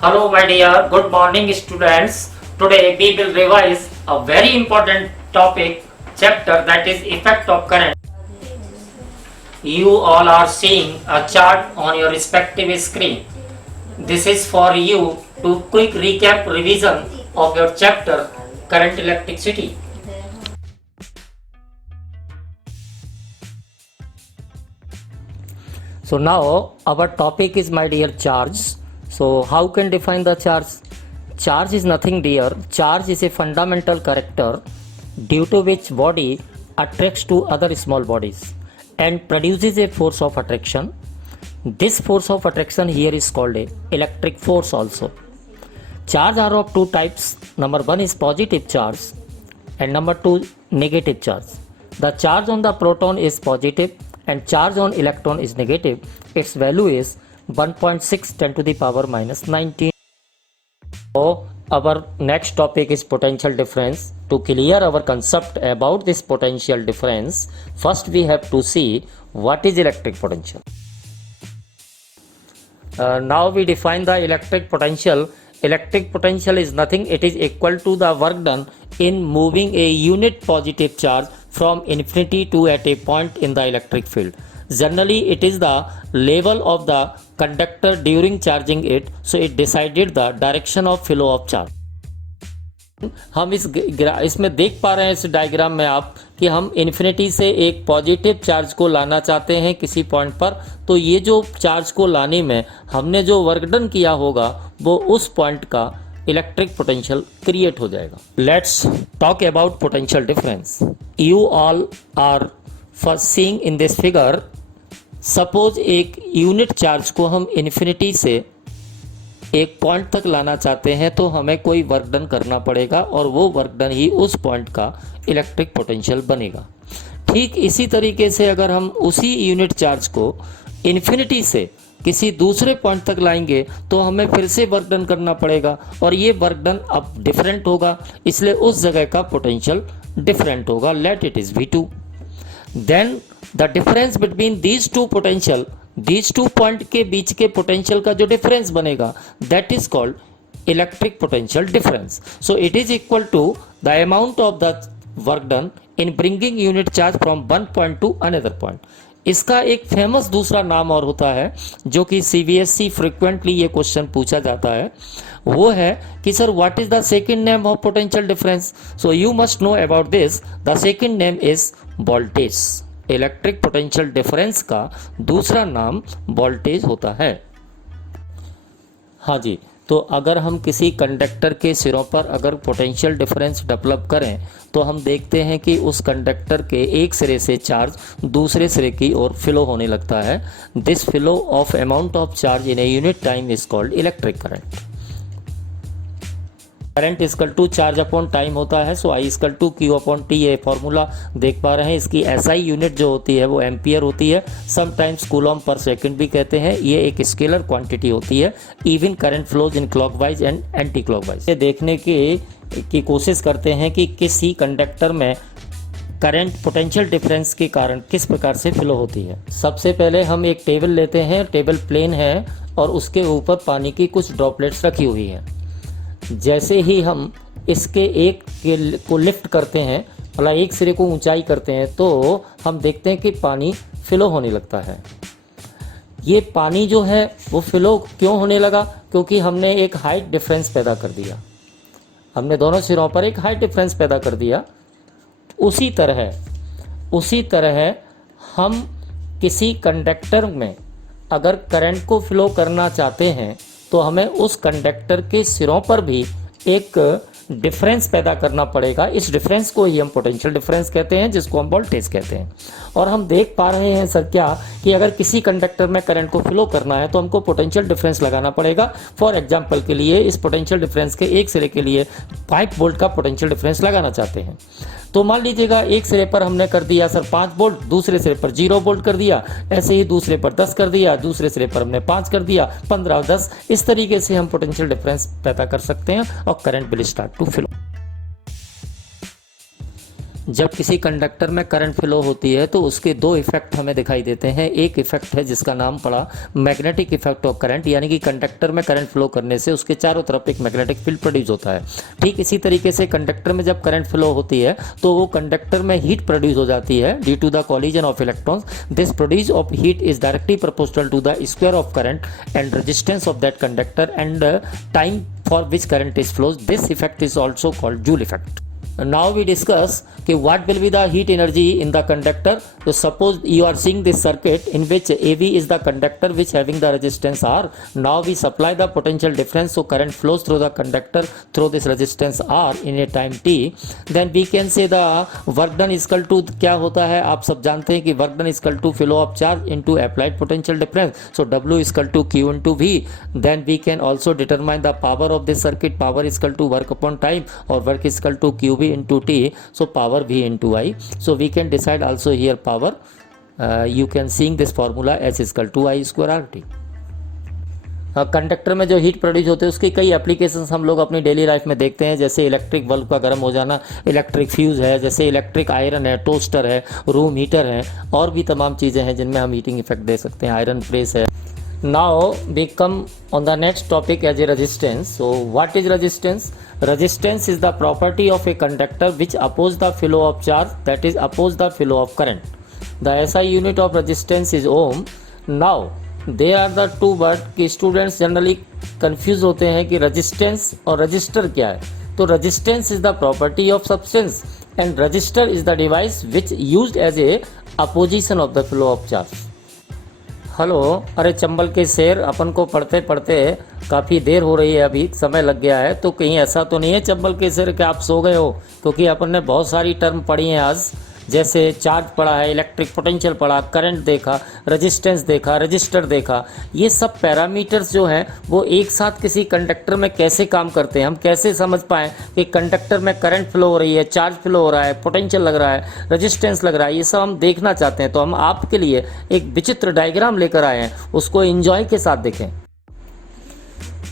Hello my dear, good morning students. Today we will revise a very important topic chapter, that is effect of current. You all are seeing a chart on your respective screen. This is for you to quick recap revision of your chapter current electricity. So now our topic is, my dear, charge. So how can define the charge? Charge is nothing, dear. Charge is a fundamental character due to which body attracts to other small bodies and produces a force of attraction. This force of attraction here is called a electric force also. Charge are of two types. Number one is positive charge and number two negative charge. The charge on the proton is positive and charge on electron is negative. Its value is 1.6 10 to the power minus 19. So our next topic is potential difference. To clear our concept about this potential difference, first we have to see what is electric potential. Now we define the electric potential. Electric potential is nothing, it is equal to the work done in moving a unit positive charge from infinity to at a point in the electric field. Generally it is the level of the conductor during charging it, so it decided the direction of flow of charge. हम इसमें देख पा रहे हैं इस diagram में आप कि हम इन्फिनिटी से एक पॉजिटिव चार्ज को लाना चाहते हैं किसी पॉइंट पर, तो ये जो चार्ज को लाने में हमने जो वर्क डन किया होगा वो उस पॉइंट का इलेक्ट्रिक पोटेंशियल क्रिएट हो जाएगा. Let's talk about potential difference. You all are first seeing in this figure. Suppose एक यूनिट चार्ज को हम इन्फिनिटी से एक पॉइंट तक लाना चाहते हैं तो हमें कोई वर्क डन करना पड़ेगा और वो वर्क डन ही उस पॉइंट का इलेक्ट्रिक पोटेंशियल बनेगा. ठीक इसी तरीके से अगर हम उसी यूनिट चार्ज को इन्फिनिटी से किसी दूसरे पॉइंट तक लाएंगे तो हमें फिर से वर्क डन करना पड़ेगा और ये वर्क डन अब डिफरेंट होगा, इसलिए उस जगह का पोटेंशियल डिफरेंट होगा. Let it is V2. Then the difference between these two potential, these two point के बीच के पोटेंशियल का जो डिफरेंस बनेगा that is called electric potential difference. So it is equal to the amount of the work done in bringing unit charge from one point to another point. इसका एक famous दूसरा नाम और होता है जो कि CBSE फ्रिक्वेंटली ये क्वेश्चन पूछा जाता है, वो है कि sir what is the second name of potential difference. So you must know about this. The second name is voltage. Electric potential difference का दूसरा नाम वोल्टेज होता है. हाँ जी, तो अगर हम किसी कंडक्टर के सिरों पर अगर पोटेंशियल डिफरेंस डेवलप करें तो हम देखते हैं कि उस कंडक्टर के एक सिरे से चार्ज दूसरे सिरे की ओर फ्लो होने लगता है. This flow of amount of charge in a unit time is called electric current. Current equal to charge upon time होता है. So I equal to Q upon T. ये फॉर्मूला देख पा रहे हैं. इसकी एसआई यूनिट जो होती है वो एम्पियर होती है. समटाइम्स कूलम पर सेकंड भी कहते हैं. ये एक स्केलर क्वांटिटी होती है. Even current flows in clockwise and anti clockwise. ये देखने की कोशिश करते हैं कि किसी कंडक्टर में करंट पोटेंशियल डिफरेंस के कारण किस प्रकार से फ्लो होती है. सबसे पहले हम एक टेबल लेते हैं. टेबल प्लेन है और उसके ऊपर पानी की कुछ ड्रॉपलेट्स रखी हुई है. जैसे ही हम इसके एक को लिफ्ट करते हैं, मतलब एक सिरे को ऊंचाई करते हैं, तो हम देखते हैं कि पानी फ्लो होने लगता है. ये पानी जो है वो फ्लो क्यों होने लगा? क्योंकि हमने एक हाइट डिफरेंस पैदा कर दिया. हमने दोनों सिरों पर एक हाइट डिफरेंस पैदा कर दिया. उसी तरह हम किसी कंडक्टर में अगर करंट को फ्लो करना चाहते हैं तो हमें उस कंडक्टर के सिरों पर भी एक डिफरेंस पैदा करना पड़ेगा. इस डिफरेंस को ही हम पोटेंशियल डिफरेंस कहते हैं, जिसको हम वोल्टेज कहते हैं. और हम देख पा रहे हैं सर क्या कि अगर किसी कंडक्टर में करंट को फ्लो करना है तो हमको पोटेंशियल डिफरेंस लगाना पड़ेगा. फॉर एग्जांपल के लिए इस पोटेंशियल डिफरेंस के एक सिरे के लिए 5 वोल्ट का पोटेंशियल डिफरेंस लगाना चाहते हैं. तो मान लीजिएगा एक सिरे पर हमने कर दिया सर 5 वोल्ट, दूसरे सिरे पर 0 वोल्ट कर दिया, ऐसे ही दूसरे पर 10 कर दिया, दूसरे सिरे पर हमने 5 कर दिया, 15 और 10. इस तरीके से हम पोटेंशियल डिफरेंस पैदा कर सकते हैं और current will start to flow. जब किसी कंडक्टर में करंट फ्लो होती है तो उसके दो इफेक्ट हमें दिखाई देते हैं। एक इफेक्ट है जिसका नाम पड़ा मैग्नेटिक इफेक्ट ऑफ करंट, यानी कि कंडक्टर में करंट फ्लो करने से उसके चारों तरफ एक मैग्नेटिक फील्ड प्रोड्यूस होता है। ठीक इसी तरीके से कंडक्टर में जब करंट फ्लो होती है तो वो कंडक्टर में हीट प्रोड्यूस हो जाती है due to the collision of electrons. This produce of heat is directly proportional to the square of current and resistance of that conductor and time for which current is flows. This effect is also called Joule effect. Now we discuss कि what will be the heat energy in the conductor. So suppose you are seeing this circuit in which AB is the conductor which having the resistance R. Now we supply the potential difference, so current flows through the conductor through this resistance R in a time t. Then we can say the work done is equal to क्या होता है, आप सब जानते हैं कि work done is equal to flow of charge into applied potential difference. So W is equal to Q into V. Then we can also determine the power of this circuit. Power is equal to work upon time, or work is equal to QV into T. So power V into I. So we can decide also here power. You can seeing this formula H is equal to I square RT. Conductor में जो heat produce होते हैं उसकी कई applications हम लोग अपनी daily life में देखते हैं, जैसे इलेक्ट्रिक बल्ब का गर्म हो जाना, इलेक्ट्रिक फ्यूज़ है, जैसे इलेक्ट्रिक आयरन है, टोस्टर है, रूम हीटर है, और भी तमाम चीज़ें हैं जिनमें हम हीटिंग इफेक्ट दे सकते हैं, आयरन प्रेस है। Now we come on the next topic as a resistance. So what is resistance? Resistance is the property of a conductor which oppose the flow of charge, that is oppose the flow of current. The SI unit of resistance is ohm. Now there are the two words कि students generally confuse होते हैं कि resistance और resistor क्या है। तो resistance is the property of substance and resistor is the device which used as a opposition of the flow of charge. Hello, अरे चंबल के शेर, अपन को पढ़ते पढ़ते काफ़ी देर हो रही है, अभी समय लग गया है, तो कहीं ऐसा तो नहीं है चंबल के शेर कि आप सो गए हो? क्योंकि अपन ने बहुत सारी टर्म पढ़ी हैं आज, जैसे चार्ज पढ़ा है, इलेक्ट्रिक पोटेंशियल पढ़ा, करंट देखा, रेजिस्टेंस देखा, रजिस्टर देखा। ये सब पैरामीटर्स जो हैं वो एक साथ किसी कंडक्टर में कैसे काम करते हैं, हम कैसे समझ पाएँ कि कंडक्टर में करंट फ्लो हो रही है, चार्ज फ्लो हो रहा है, पोटेंशियल लग रहा है, रेजिस्टेंस लग रहा है, ये सब हम देखना चाहते हैं। तो हम आपके लिए एक विचित्र डायग्राम लेकर आए हैं, उसको एंजॉय के साथ देखें।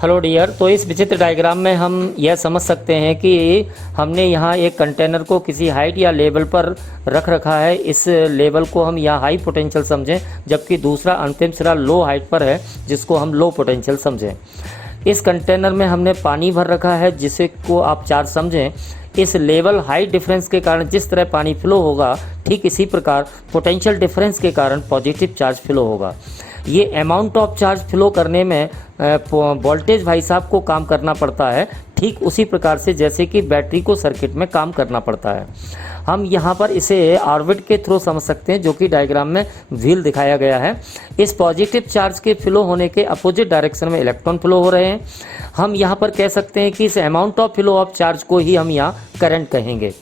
हेलो डियर, तो इस विचित्र डायग्राम में हम यह समझ सकते हैं कि हमने यहाँ एक कंटेनर को किसी हाइट या लेवल पर रख रखा है। इस लेवल को हम यहाँ हाई पोटेंशियल समझें, जबकि दूसरा अंतिम सिरा लो हाइट पर है जिसको हम लो पोटेंशियल समझें। इस कंटेनर में हमने पानी भर रखा है जिसे को आप चार्ज समझें। इस लेवल हाइट डिफरेंस के कारण जिस तरह पानी फ्लो होगा, ठीक इसी प्रकार पोटेंशियल डिफरेंस के कारण पॉजिटिव चार्ज फ्लो होगा। ये अमाउंट ऑफ चार्ज फ्लो करने में वोल्टेज भाई साहब को काम करना पड़ता है, ठीक उसी प्रकार से जैसे कि बैटरी को सर्किट में काम करना पड़ता है। हम यहाँ पर इसे ऑर्बिट के थ्रू समझ सकते हैं, जो कि डायग्राम में व्हील दिखाया गया है। इस पॉजिटिव चार्ज के फ्लो होने के अपोजिट डायरेक्शन में इलेक्ट्रॉन फ्लो हो रहे हैं। हम यहाँ पर कह सकते हैं कि इस amount of flow of charge को ही हम यहाँ करंट कहेंगे।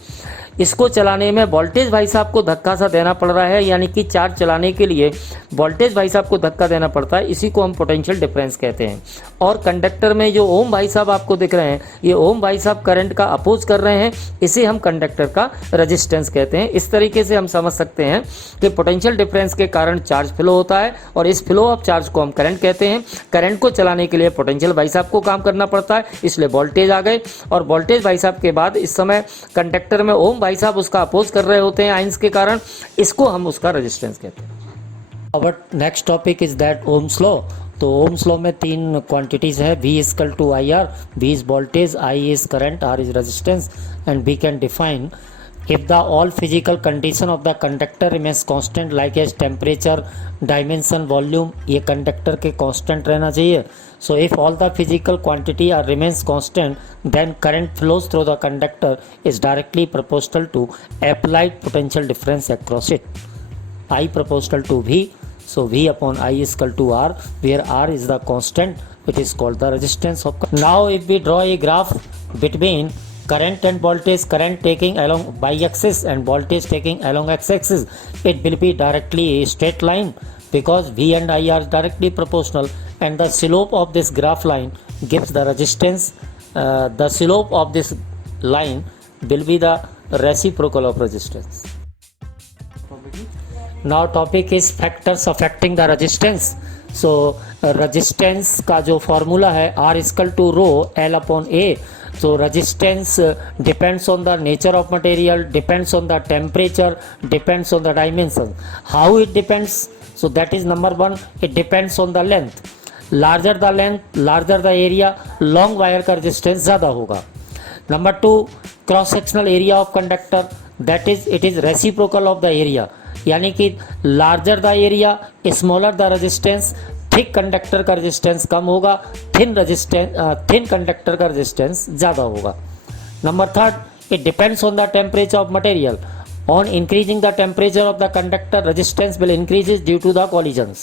इसको चलाने में वोल्टेज भाई साहब को धक्का सा देना पड़ रहा है, यानी कि चार्ज चलाने के लिए वोल्टेज भाई साहब को धक्का देना पड़ता है, इसी को हम पोटेंशियल डिफरेंस कहते हैं। और कंडक्टर में जो ओम भाई साहब आपको दिख रहे हैं, ये ओम भाई साहब करंट का अपोज कर रहे हैं, इसे हम कंडक्टर का रेजिस्टेंस कहते हैं। इस तरीके से हम समझ सकते हैं कि पोटेंशियल डिफरेंस के कारण चार्ज फ्लो होता है और इस फ्लो ऑफ चार्ज को हम करंट कहते हैं। करंट को चलाने के लिए पोटेंशियल भाई साहब को काम करना पड़ता है, इसलिए वोल्टेज आ गए। और वोल्टेज भाई साहब के बाद इस समय कंडक्टर में ओम भाई साहब उसका अपोज कर रहे होते हैं आइंस के कारण, इसको हम उसका रेजिस्टेंस कहते हैं। Our next topic is that Ohm's law. तो ओम्स लॉ में तीन क्वांटिटीज है, V is equal to IR, V is voltage, I is current, R is resistance. And we can define if the all physical condition of the conductor remains constant like as temperature, dimension, volume, ये conductor के constant रहना चाहिए। So if all the physical quantity are remains constant, then current flows through the conductor is directly proportional to applied potential difference across it. I proportional to V, so V upon I is equal to R, where R is the constant which is called the resistance of. Now if we draw a graph between current and voltage, current taking along y-axis and voltage taking along x-axis, it will be directly a straight line because V and I are directly proportional, and the slope of this graph line gives the resistance. The slope of this line will be the reciprocal of resistance. Now topic is factors affecting the resistance. So resistance का जो formula है R equal to rho L upon A। So resistance depends on the nature of material, depends on the temperature, depends on the dimension. How it depends? So that is number one, it depends on the length. Larger the length, larger the area, long wire का resistance ज़्यादा होगा. Number two, cross sectional area of conductor, that is it is reciprocal of the area, यानी कि larger the area smaller the resistance, thick conductor का resistance कम होगा, thin conductor का resistance ज़्यादा होगा. Number third, it depends on the temperature of material. On increasing the temperature of the conductor, resistance will increases due to the collisions.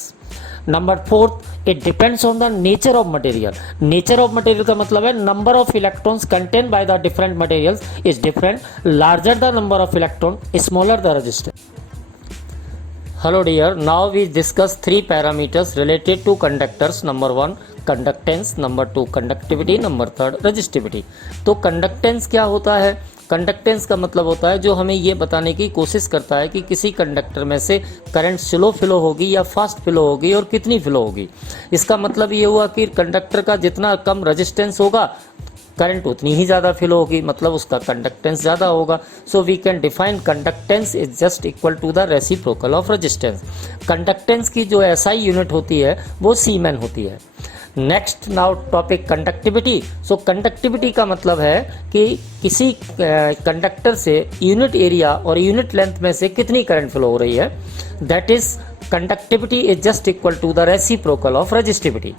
Number fourth, it depends on the nature of material. Nature of material का मतलब है number of electrons contained by the different materials is different. Larger the number of electron, smaller the resistance. Hello dear, now we discuss three parameters related to conductors. Number one, conductance. Number two, conductivity. Number third, resistivity. तो conductance क्या होता है? Conductance का मतलब होता है जो हमें ये बताने की कोशिश करता है कि किसी कंडक्टर में से करंट स्लो फ्लो होगी या फास्ट फ्लो होगी और कितनी फ्लो होगी. इसका मतलब ये हुआ कि कंडक्टर का जितना कम रेजिस्टेंस होगा करंट उतनी ही ज़्यादा फ्लो होगी, मतलब उसका कंडक्टेंस ज़्यादा होगा. So we can define conductance is just equal to the reciprocal of resistance. Conductance की जो एसआई यूनिट होती है वो सीमेन होती है. Next now topic conductivity. So conductivity का मतलब है कि किसी कंडक्टर से यूनिट एरिया और यूनिट लेंथ में से कितनी करंट फ्लो हो रही है. That is conductivity is just equal to the reciprocal of resistivity.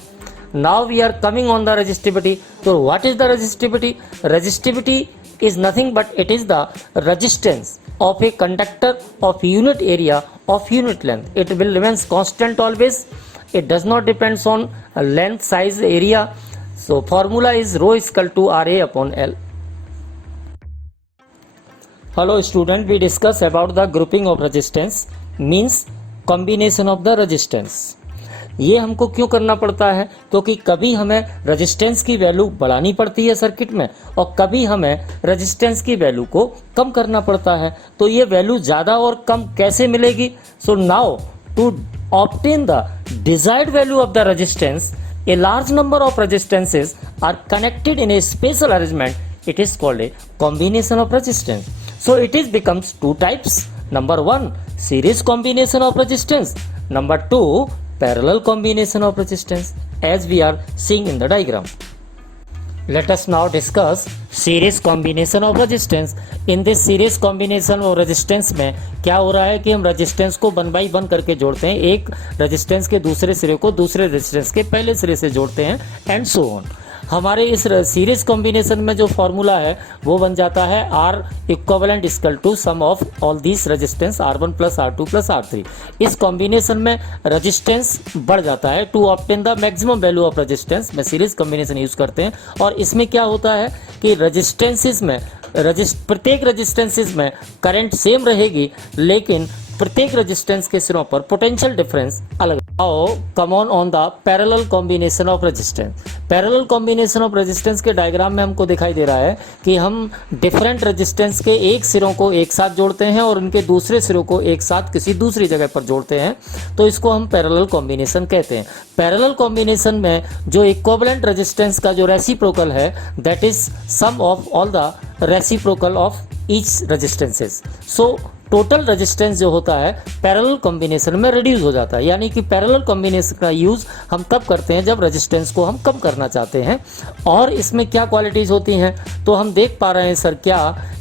Now we are coming on the resistivity. तो what is the resistivity? Resistivity is nothing but it is the resistance of a conductor of unit area of unit length. It will remains constant always. It does not depends on length, size, area. So formula is rho is equal to RA upon L. Hello student, we discuss about the grouping of resistance, means combination of the resistance. ये हमको क्यों करना पड़ता है? क्योंकि कभी हमें resistance की वैल्यू बढ़ानी पड़ती है सर्किट में और कभी हमें रेजिस्टेंस की वैल्यू को कम करना पड़ता है. तो ये वैल्यू ज़्यादा और कम कैसे मिलेगी? So now to obtain the desired value of the resistance, a large number of resistances are connected in a special arrangement. It is called a combination of resistance. So it is becomes two types. Number one, series combination of resistance. Number two, parallel combination of resistance, as we are seeing in the diagram. Let us now discuss series combination of resistance. In this series combination of resistance में क्या हो रहा है कि हम resistance को 1 by 1 करके जोड़ते हैं, एक रेजिस्टेंस के दूसरे सिरे को दूसरे रेजिस्टेंस के पहले सिरे से जोड़ते हैं एंड सो ऑन. हमारे इस सीरीज कॉम्बिनेशन में जो फॉर्मूला है वो बन जाता है R equivalent equal to sum of all these resistance R1 plus R2 plus R3. इस कॉम्बिनेशन में रेजिस्टेंस बढ़ जाता है to obtain the maximum value of resistance में सीरीज कॉम्बिनेशन यूज करते हैं. और इसमें क्या होता है कि रेजिस्टेंसेस में प्रत्येक रेजिस्टेंसेस में करंट सेम रहेगी लेकिन प्रत्येक रेजिस्टेंस के सिरों पर पोटेंशियल डिफरेंस अलग. आओ come on the parallel combination of resistance. Parallel combination of resistance के डायग्राम में हमको दिखाई दे रहा है कि हम डिफरेंट रेजिस्टेंस के एक सिरों को एक साथ जोड़ते हैं और उनके दूसरे सिरों को एक साथ किसी दूसरी जगह पर जोड़ते हैं, तो इसको हम पैरेलल कॉम्बिनेशन कहते हैं. पैरेलल कॉम्बिनेशन में जो इक्विवेलेंट रेजिस्टेंस का जो रेसिप्रोकल है that is sum of all the reciprocal of each resistances. So total resistance जो होता है पैरेलल कॉम्बिनेशन में रिड्यूस हो जाता है. यानी कि पैरेलल कॉम्बिनेशन का यूज़ हम तब करते हैं जब रेजिस्टेंस को हम कम करना चाहते हैं. और इसमें क्या क्वालिटीज़ होती हैं तो हम देख पा रहे हैं सर क्या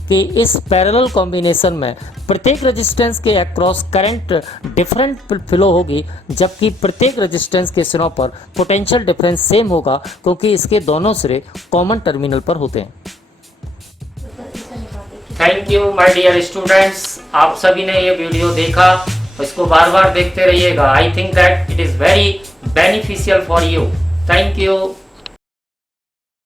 कि इस पैरेलल कॉम्बिनेशन में प्रत्येक रेजिस्टेंस के अक्रॉस करंट डिफरेंट फ्लो होगी जबकि प्रत्येक रेजिस्टेंस के सिरों पर पोटेंशियल डिफरेंस सेम होगा क्योंकि इसके दोनों सिरे कॉमन टर्मिनल पर होते हैं. Thank you my dear students, आप सभी ने ये वीडियो देखा तो इसको बार बार देखते रहिएगा. I think that it is very beneficial for you. Thank you.